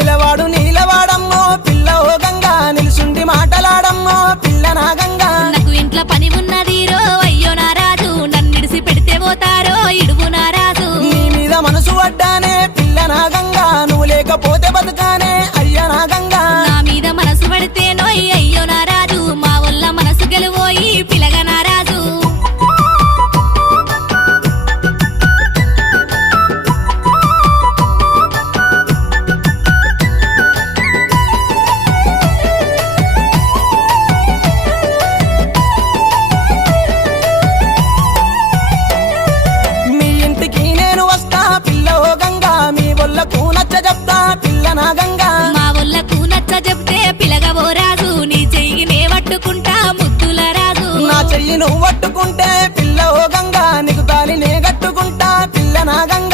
నిలవాడు నీలవాడమ్మో పిల్ల ఓ గంగా నిలుసుండి మాటలాడమ్మో పిల్ల నా గంగా నాకు ఇంట్లో పని ఉన్నది రో అయ్యో నా రాజు నన్నిడిసి పెడితే పోతారో ఇడువు నా రాజు నీ మీద మనసు పడ్డానే పిల్ల నా గంగా నువ్వు లేకపోతే బతుకానే అయ్యా నా గంగా నా మీద మనసు పడితే నోయ్ అయ్యో నా రాజు మా వల్ల మనసు గెలువోయి పిలగ నా రాజు మీ ఇంటికి నేను వస్తా పిల్ల ఓ గంగా మీ వల్లకు నచ్చ చెప్తా పిల్ల నా గంగా మా వల్లకు నచ్చ చెప్తే పిలగవో రాజు నీ చెయ్యి నే పట్టుకుంటా ముద్దుల రాజు నా చెయ్యి నువ్వు పట్టుకుంటే పిల్ల ఓ గంగా నీకు తాళి నే కట్టుకుంటా పిల్ల నా గంగా